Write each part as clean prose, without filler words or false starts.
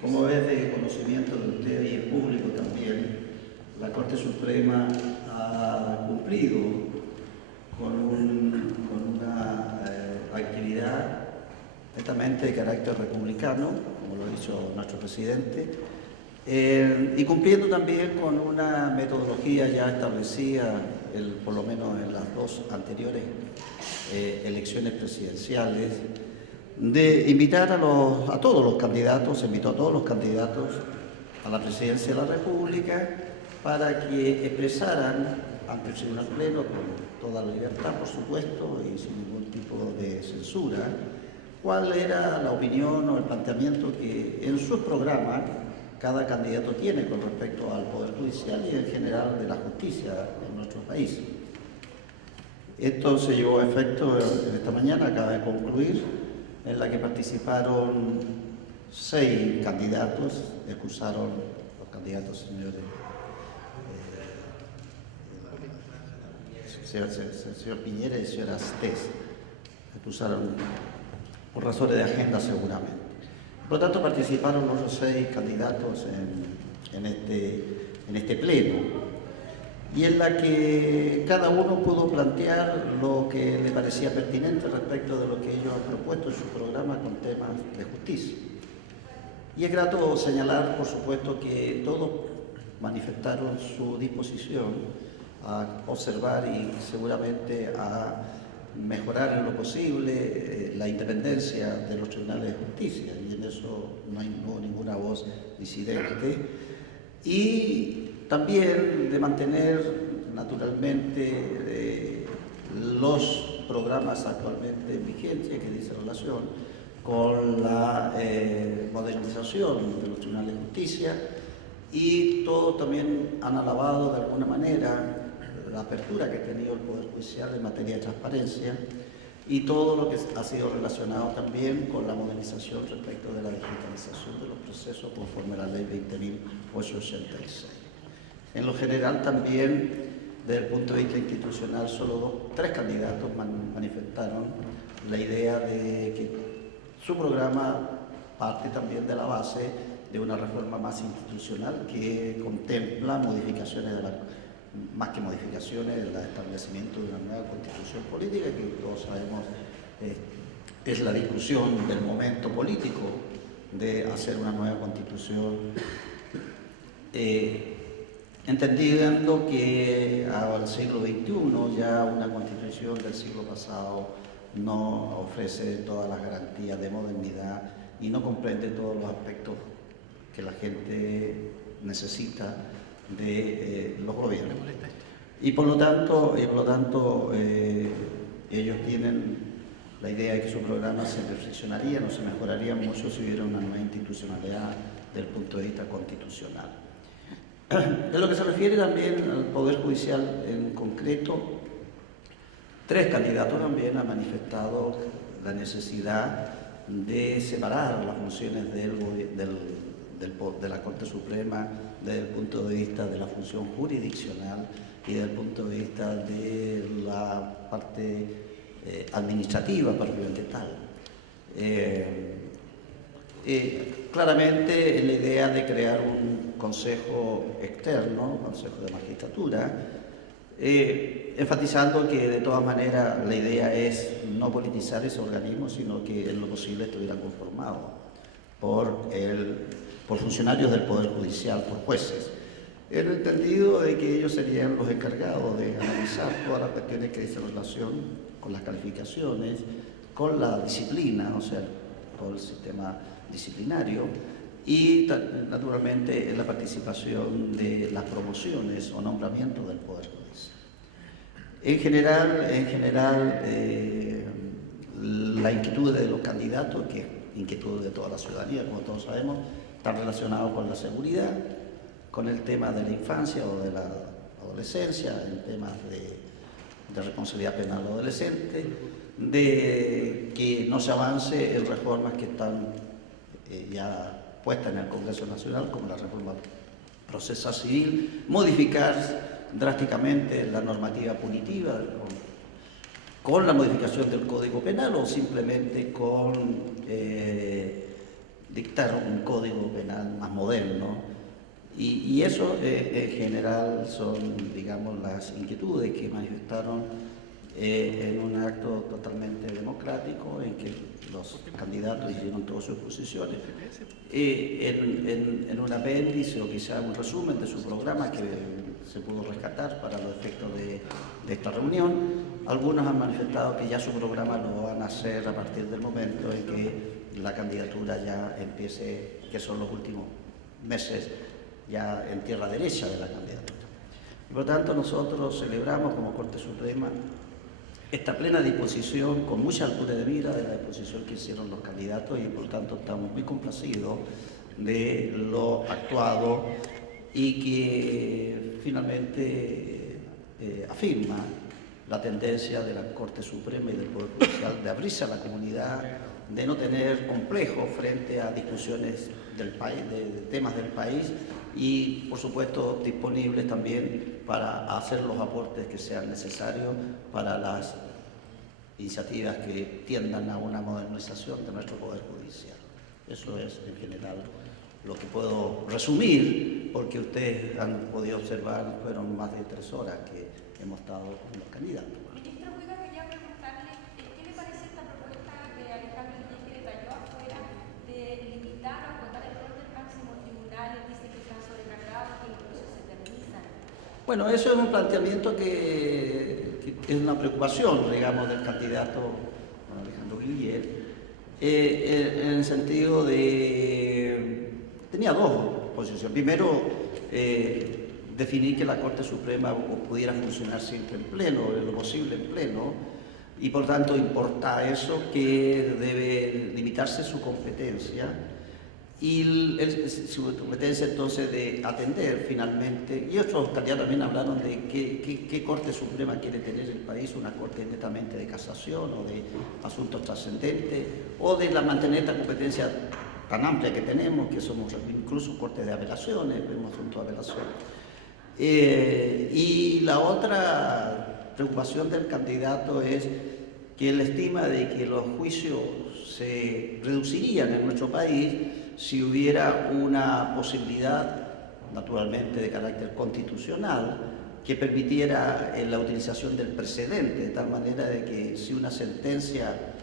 Como es de conocimiento de ustedes y es público también, la Corte Suprema ha cumplido con una actividad netamente de carácter republicano, como lo hizo nuestro presidente, y cumpliendo también con una metodología ya establecida, por lo menos en las dos anteriores elecciones presidenciales, de invitar a todos los candidatos, se invitó a todos los candidatos a la presidencia de la República para que expresaran ante el Tribunal Pleno, con toda la libertad, por supuesto, y sin ningún tipo de censura, cuál era la opinión o el planteamiento que en sus programas cada candidato tiene con respecto al Poder Judicial y en general de la justicia en nuestro país. Esto se llevó a efecto esta mañana, acaba de concluir, en la que participaron 6 candidatos, excusaron los candidatos señor Piñera y señora Estés, excusaron por razones de agenda seguramente. Por lo tanto, participaron los 6 candidatos en este pleno, y en la que cada uno pudo plantear lo que le parecía pertinente respecto de lo que ellos han propuesto en su programa con temas de justicia. Y es grato señalar, por supuesto, que todos manifestaron su disposición a observar y seguramente a mejorar en lo posible la independencia de los tribunales de justicia, y en eso no hubo ninguna voz disidente. Y también de mantener naturalmente los programas actualmente en vigencia que dice relación con la modernización de los tribunales de justicia, y todos también han alabado de alguna manera la apertura que ha tenido el Poder Judicial en materia de transparencia y todo lo que ha sido relacionado también con la modernización respecto de la digitalización de los procesos conforme a la Ley 20.886. En lo general también, desde el punto de vista institucional, solo 3 candidatos manifestaron la idea de que su programa parte también de la base de una reforma más institucional que contempla modificaciones más que modificaciones, el establecimiento de una nueva constitución política, que todos sabemos es la discusión del momento político de hacer una nueva constitución, entendiendo que al siglo XXI ya una constitución del siglo pasado no ofrece todas las garantías de modernidad y no comprende todos los aspectos que la gente necesita de los gobiernos. Y por lo tanto ellos tienen la idea de que su programa se perfeccionaría, no se mejoraría mucho si hubiera una nueva institucionalidad desde el punto de vista constitucional. En lo que se refiere también al Poder Judicial en concreto, 3 candidatos también han manifestado la necesidad de separar las funciones de la Corte Suprema desde el punto de vista de la función jurisdiccional y desde el punto de vista de la parte administrativa propiamente tal. Claramente la idea de crear un consejo externo, un consejo de magistratura, enfatizando que de todas maneras la idea es no politizar ese organismo, sino que en lo posible estuviera conformado por funcionarios del Poder Judicial, por jueces, en el entendido de que ellos serían los encargados de analizar todas las cuestiones que dicen relación con las calificaciones, con la disciplina, o sea, todo el sistema disciplinario, y naturalmente en la participación de las promociones o nombramientos del Poder Judicial. En general, la inquietud de los candidatos, que es inquietud de toda la ciudadanía, como todos sabemos, está relacionado con la seguridad, con el tema de la infancia o de la adolescencia, en temas de responsabilidad penal adolescente, de que no se avance en reformas que están ya puestas en el Congreso Nacional, como la reforma procesal civil, modificar drásticamente la normativa punitiva con la modificación del Código Penal o simplemente con dictar un Código Penal más moderno. Y eso en general son, digamos, las inquietudes que manifestaron en un acto totalmente democrático en que los candidatos hicieron todas sus exposiciones. En un apéndice o quizá un resumen de su programa que se pudo rescatar para los efectos de esta reunión, algunos han manifestado que ya su programa lo van a hacer a partir del momento en que la candidatura ya empiece, que son los últimos meses, ya en tierra derecha de la candidatura. Y por tanto nosotros celebramos como Corte Suprema esta plena disposición, con mucha altura de mira de la disposición que hicieron los candidatos, y por tanto estamos muy complacidos de lo actuado y que finalmente afirma la tendencia de la Corte Suprema y del Poder Judicial de abrirse a la comunidad, de no tener complejo frente a discusiones del país, de temas del país, y por supuesto disponibles también para hacer los aportes que sean necesarios para las iniciativas que tiendan a una modernización de nuestro Poder Judicial. Eso es en general lo que puedo resumir, porque ustedes han podido observar, fueron más de 3 horas que hemos estado con los candidatos. Ministro, quería preguntarle, ¿qué le parece esta propuesta que Alejandro Enrique detalló afuera de limitar o acotar el rol del máximo tribunal? Él dice que están sobrecargados, que los procesos se eternizan. Bueno, eso es un planteamiento que es una preocupación, digamos, del candidato Alejandro Guillier, en el sentido de... tenía dos posiciones. Primero, definir que la Corte Suprema pudiera funcionar siempre en pleno, en lo posible en pleno, y por tanto importa eso, que debe limitarse su competencia, y su competencia entonces de atender finalmente, y otros candidatos también hablaron de qué Corte Suprema quiere tener el país, una Corte netamente de casación o de asuntos trascendentes, o de mantener esta competencia tan amplia que tenemos, que somos incluso Corte de apelaciones, vemos asuntos de apelación. Y la otra preocupación del candidato es que él estima de que los juicios se reducirían en nuestro país si hubiera una posibilidad, naturalmente de carácter constitucional, que permitiera la utilización del precedente, de tal manera de que si una sentencia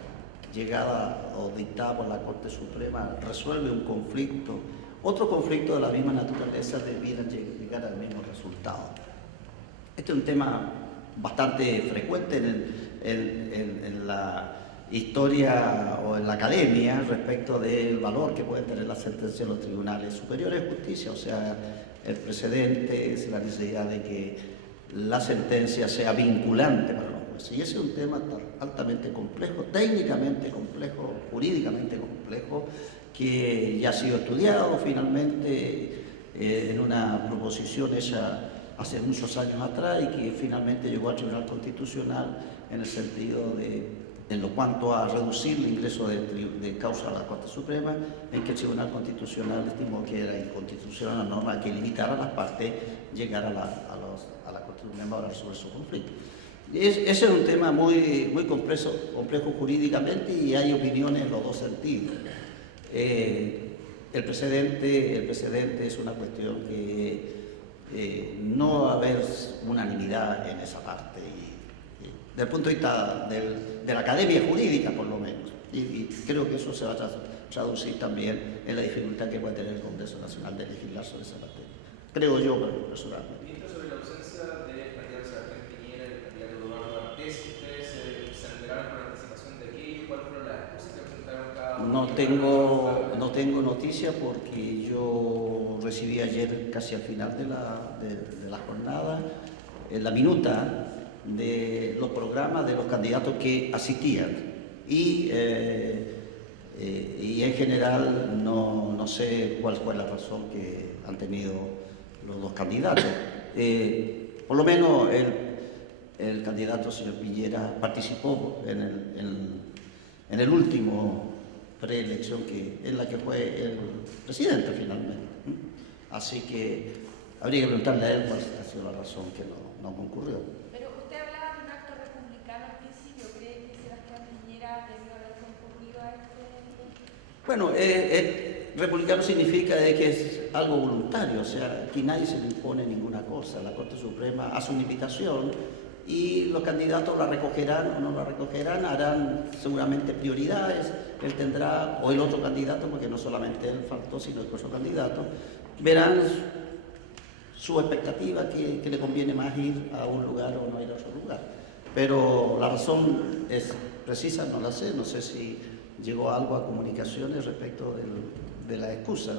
llegada o dictada por la Corte Suprema resuelve un conflicto, otro conflicto de la misma naturaleza debiera llegar al mismo resultado. Este es un tema bastante frecuente en la historia o en la academia respecto del valor que pueden tener las sentencias de los tribunales superiores de justicia, o sea, el precedente es la necesidad de que la sentencia sea vinculante para los jueces. Y ese es un tema altamente complejo, técnicamente complejo, jurídicamente complejo, que ya ha sido estudiado finalmente en una proposición hecha hace muchos años atrás y que finalmente llegó al Tribunal Constitucional en el sentido de, en lo cuanto a reducir el ingreso de causa a la Corte Suprema, en que el Tribunal Constitucional estimó que era inconstitucional la norma que limitara a las partes llegar a la Corte Suprema para resolver su conflicto. Ese es un tema muy complejo jurídicamente, y hay opiniones en los dos sentidos. El precedente es una cuestión que no va a haber unanimidad en esa parte, desde el punto de vista de la academia jurídica por lo menos, y creo que eso se va a traducir también en la dificultad que puede tener el Congreso Nacional de legislar sobre esa materia, creo yo personalmente. Ministro, sobre la ausencia de candidatos a Sebastián Piñera y el candidato Eduardo Artés, ¿ustedes se enteraron con anticipación de aquello? ¿Cuáles fueron las excusas que presentaron cada uno? No tengo noticia, porque yo recibí ayer, casi al final de la jornada, la minuta de los programas de los candidatos que asistían, y en general no sé cuál fue la razón que han tenido los dos candidatos. Por lo menos el candidato señor Piñera participó en el último preelección, en la que fue el presidente finalmente. Así que habría que preguntarle a él cuál ha sido la razón que no concurrió. Pero usted hablaba de un acto republicano al principio, Bueno, republicano significa de que es algo voluntario, o sea, aquí nadie se le impone ninguna cosa. La Corte Suprema hace una invitación y los candidatos la recogerán o no la recogerán, harán seguramente prioridades, él tendrá, o el otro candidato, porque no solamente él faltó, sino el otro candidato, verán su expectativa, que le conviene más ir a un lugar o no ir a otro lugar. Pero la razón es precisa, no la sé, no sé si llegó algo a comunicaciones respecto de la excusa.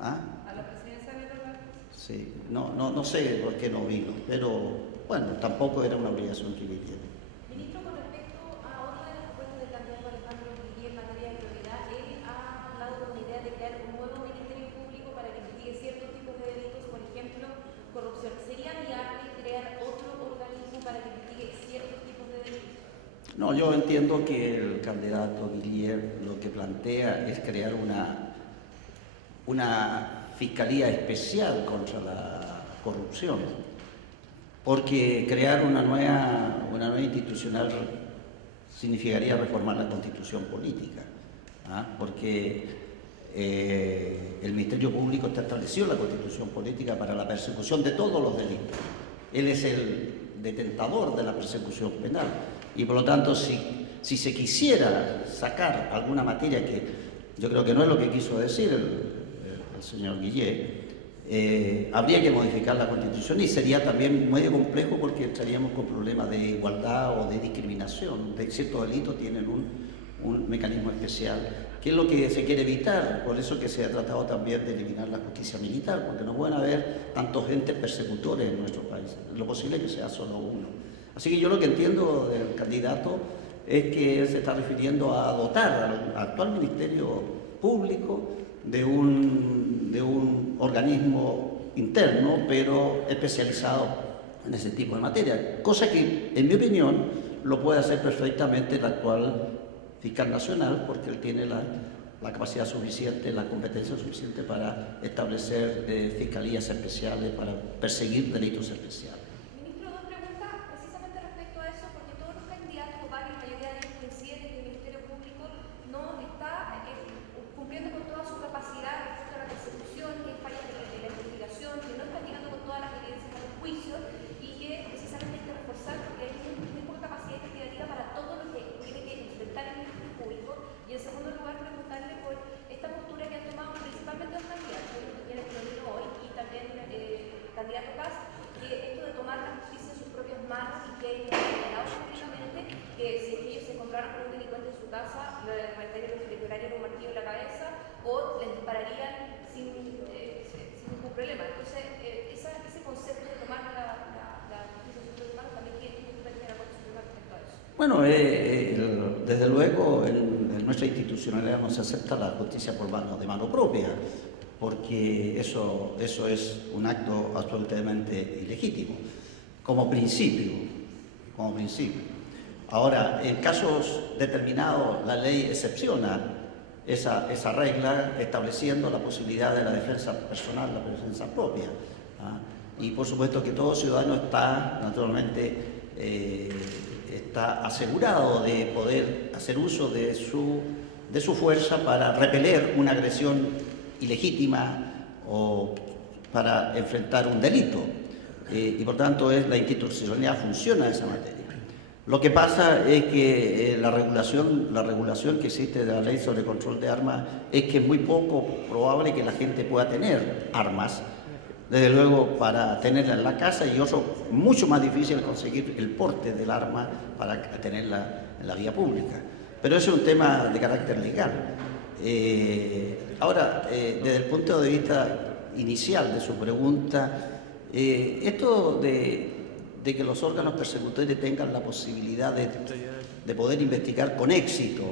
¿Ah? ¿A la presidencia de la? Sí, no sé por qué no vino, pero bueno, tampoco era una obligación que viniera. Ministro, con respecto a otra de las propuestas del candidato Alejandro Guillén en materia de prioridad, él ha hablado de una idea de crear un nuevo ministerio público para que investigue ciertos tipos de delitos, por ejemplo, corrupción. ¿Sería viable crear otro organismo para que investigue ciertos tipos de delitos? No, yo entiendo que el candidato Guillier lo que plantea es crear una fiscalía especial contra la corrupción, porque crear una nueva institucional significaría reformar la constitución política, porque el Ministerio Público está establecido en la constitución política para la persecución de todos los delitos. Él es el detentador de la persecución penal y por lo tanto si se quisiera sacar alguna materia, que yo creo que no es lo que quiso decir el señor Guillet, habría que modificar la Constitución y sería también medio complejo porque estaríamos con problemas de igualdad o de discriminación. De ciertos delitos tienen un mecanismo especial, que es lo que se quiere evitar. Por eso que se ha tratado también de eliminar la justicia militar, porque no pueden haber tantos entes persecutores en nuestro país. Lo posible es que sea solo uno. Así que yo lo que entiendo del candidato es que él se está refiriendo a dotar al actual Ministerio Público de un organismo interno, pero especializado en ese tipo de materia, cosa que, en mi opinión, lo puede hacer perfectamente el actual fiscal nacional, porque él tiene la capacidad suficiente, la competencia suficiente para establecer fiscalías especiales, para perseguir delitos especiales. Ministro, dos preguntas precisamente respecto a eso, porque todos los candidatos, o varios, la mayoría de ellos coinciden en que el Ministerio Público no está cumpliendo con toda su capacidad respecto a la persecución, que es falla de la investigación, que no está llegando con todas las evidencias a los juicios y que precisamente hay que reforzar porque hay muy poca capacidad investigativa para todo lo que tiene que enfrentar el Ministerio Público. Y en segundo lugar, preguntarle por esta postura que han tomado principalmente los candidatos, el que lo vino hoy, y también el candidato Paz, que esto de tomar la justicia en sus propias manos y que ellos han señalado públicamente que si ellos se encontraran con un delincuente en su casa, le pegarían un martillo en la cabeza o les dispararían sin ningún problema. Entonces, ese concepto de tomar la justicia en sus propias manos también tiene que ver con la Corte Suprema respecto a eso. Bueno, desde luego en nuestra institucionalidad no se acepta la justicia de mano propia, porque eso es un acto absolutamente ilegítimo, como principio. Ahora, en casos determinados, la ley excepciona esa regla, estableciendo la posibilidad de la defensa personal, la defensa propia. Y por supuesto que todo ciudadano está, naturalmente, está asegurado de poder hacer uso de su fuerza para repeler una agresión ilegítima o para enfrentar un delito. Y por tanto la institucionalidad funciona en esa materia. Lo que pasa es que la regulación que existe de la ley sobre control de armas es que es muy poco probable que la gente pueda tener armas, desde luego para tenerla en la casa, y mucho más difícil conseguir el porte del arma para tenerla en la vía pública. Pero eso es un tema de carácter legal. Ahora, desde el punto de vista inicial de su pregunta, esto de que los órganos persecutores tengan la posibilidad de poder investigar con éxito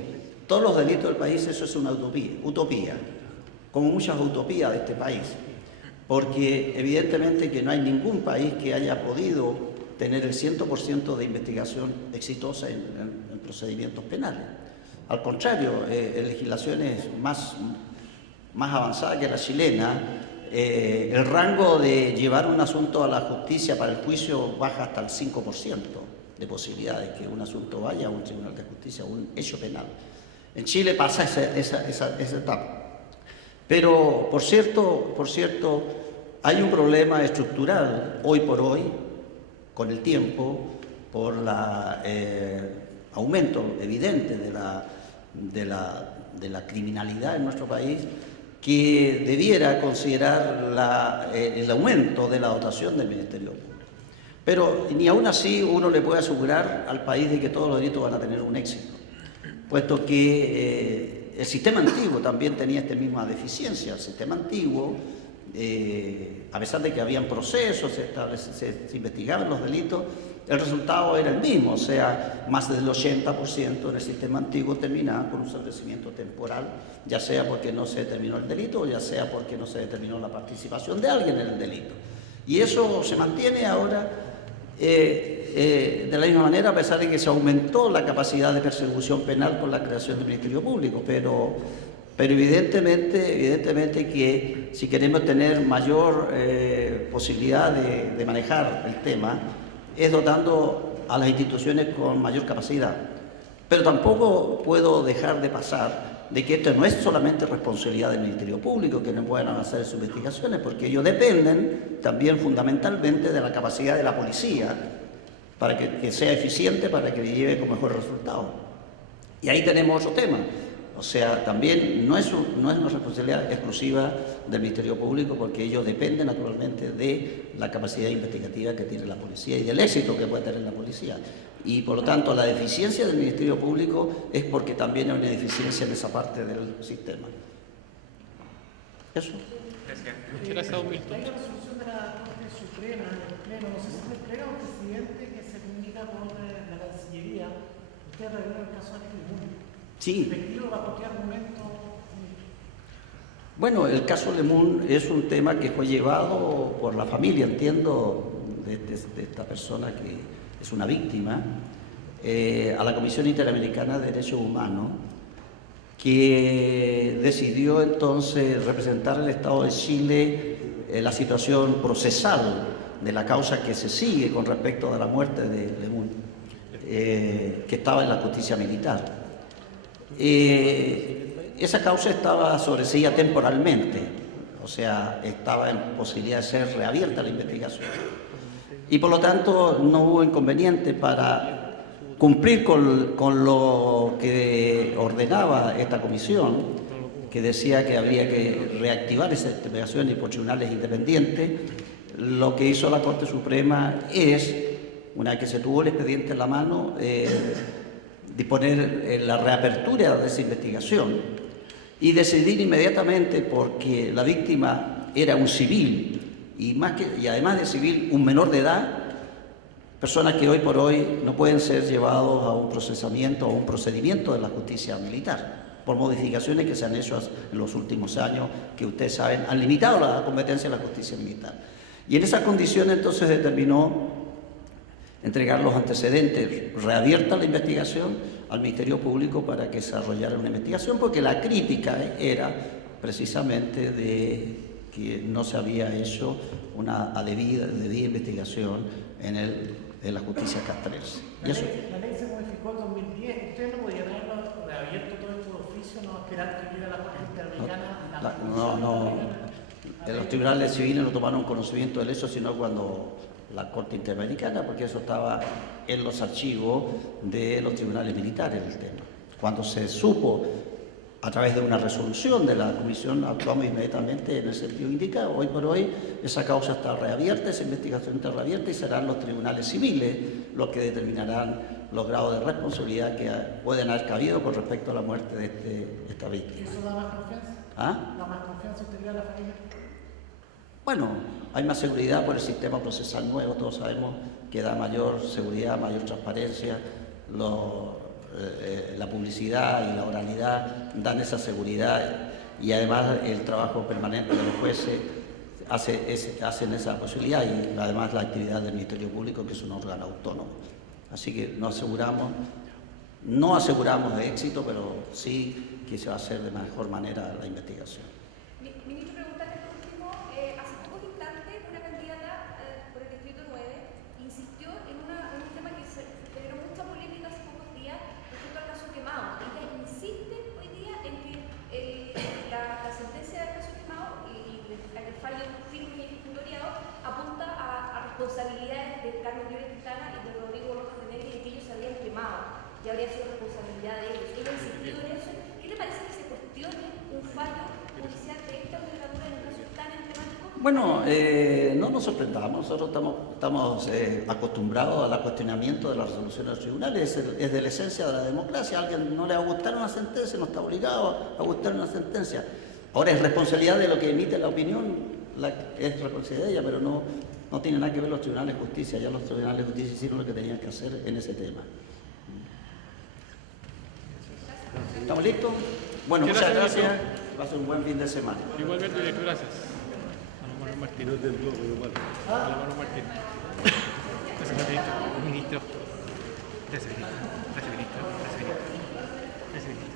todos los delitos del país, eso es una utopía, como muchas utopías de este país, porque evidentemente que no hay ningún país que haya podido tener el 100% de investigación exitosa en procedimientos penales. Al contrario, en legislaciones más avanzadas que la chilena, el rango de llevar un asunto a la justicia para el juicio baja hasta el 5% de posibilidades que un asunto vaya a un tribunal de justicia, un hecho penal. En Chile pasa esa etapa. Pero, por cierto, hay un problema estructural hoy por hoy, con el tiempo, por el aumento evidente de la criminalidad en nuestro país, que debiera considerar el aumento de la dotación del Ministerio Público. Pero ni aún así uno le puede asegurar al país de que todos los delitos van a tener un éxito, puesto que el sistema antiguo también tenía esta misma deficiencia. El sistema antiguo, a pesar de que habían procesos, se investigaban los delitos, el resultado era el mismo, o sea, más del 80% en el sistema antiguo terminaba con un establecimiento temporal, ya sea porque no se determinó el delito o ya sea porque no se determinó la participación de alguien en el delito. Y eso se mantiene ahora de la misma manera, a pesar de que se aumentó la capacidad de persecución penal con la creación del Ministerio Público, pero evidentemente que si queremos tener mayor posibilidad de manejar el tema, es dotando a las instituciones con mayor capacidad. Pero tampoco puedo dejar de pasar de que esto no es solamente responsabilidad del Ministerio Público, que no puedan hacer sus investigaciones, porque ellos dependen también fundamentalmente de la capacidad de la policía para que sea eficiente, para que lleve con mejor resultado. Y ahí tenemos otro tema. O sea, también no es una responsabilidad exclusiva del Ministerio Público, porque ellos dependen naturalmente de la capacidad investigativa que tiene la policía y del éxito que puede tener la policía. Y por lo tanto, la deficiencia del Ministerio Público es porque también hay una deficiencia en esa parte del sistema. Eso. Muchas gracias, don Milton. Hay una resolución de la Corte Suprema en el Pleno, no sé si en el Pleno o el presidente, que se comunica con la Cancillería. Usted reveló el caso de Lemun. Sí. ¿Efectivo bajo qué argumento? Bueno, el caso Lemun es un tema que fue llevado por la familia, entiendo, de esta persona que es una víctima, a la Comisión Interamericana de Derechos Humanos, que decidió entonces representar al Estado de Chile la situación procesal de la causa que se sigue con respecto a la muerte de Lemun, que estaba en la justicia militar. Esa causa estaba sobreseída temporalmente, o sea, estaba en posibilidad de ser reabierta la investigación. Y por lo tanto no hubo inconveniente para cumplir con lo que ordenaba esta comisión, que decía que habría que reactivar esa investigación y por tribunales independientes. Lo que hizo la Corte Suprema es, una vez que se tuvo el expediente en la mano, disponer la reapertura de esa investigación y decidir inmediatamente, porque la víctima era un civil y además de civil un menor de edad, personas que hoy por hoy no pueden ser llevados a un procesamiento o un procedimiento de la justicia militar por modificaciones que se han hecho en los últimos años, que ustedes saben han limitado la competencia de la justicia militar. Y en esas condiciones entonces determinó entregar los antecedentes, reabierta la investigación al Ministerio Público para que desarrollara una investigación, porque la crítica era precisamente de que no se había hecho una debida investigación en la justicia castrense. La ley se modificó en 2010. ¿Ustedes no podían haberlo reabierto todo esto de oficio, no esperar que llegara la Corte Interamericana? No, los tribunales civiles no tomaron conocimiento del hecho, sino cuando la Corte Interamericana, porque eso estaba en los archivos de los tribunales militares el tema. Cuando se supo a través de una resolución de la comisión, actuamos inmediatamente en el sentido indicado. Hoy por hoy esa causa está reabierta, esa investigación está reabierta y serán los tribunales civiles los que determinarán los grados de responsabilidad que pueden haber cabido con respecto a la muerte de esta víctima. ¿Eso da más confianza? ¿Ah? ¿Da más confianza usted a la familia? Bueno, hay más seguridad por el sistema procesal nuevo, todos sabemos que da mayor seguridad, mayor transparencia, la publicidad y la oralidad dan esa seguridad y además el trabajo permanente de los jueces hacen esa posibilidad y además la actividad del Ministerio Público, que es un órgano autónomo. Así que no aseguramos de éxito, pero sí que se va a hacer de mejor manera la investigación. Ministro, preguntarle por último, hace pocos instantes una candidata por el Distrito 9 insistió en un tema que se generó mucha polémica hace pocos días respecto al caso Quemado. Ella insiste responsabilidad de ellos. Ellos han insistido en eso. ¿Qué le parece que se cuestione un fallo judicial de esta envergadura en un caso tan emblemático? Bueno, no nos sorprendamos, nosotros estamos acostumbrados al cuestionamiento de las resoluciones de los tribunales, es de la esencia de la democracia. A alguien no le va a gustar una sentencia, no está obligado a gustar una sentencia. Ahora es responsabilidad de lo que emite la opinión, es responsabilidad de ella, pero no tiene nada que ver los tribunales de justicia. Ya los tribunales de justicia hicieron lo que tenían que hacer en ese tema. ¿Estamos listos? Bueno, muchas gracias. Va a ser un buen fin de semana. Igualmente, director, gracias. Manuel Martín. Manuel Martín. Gracias, ministro. Gracias, ministro. Gracias, ministro. Gracias, ministro. Gracias, ministro.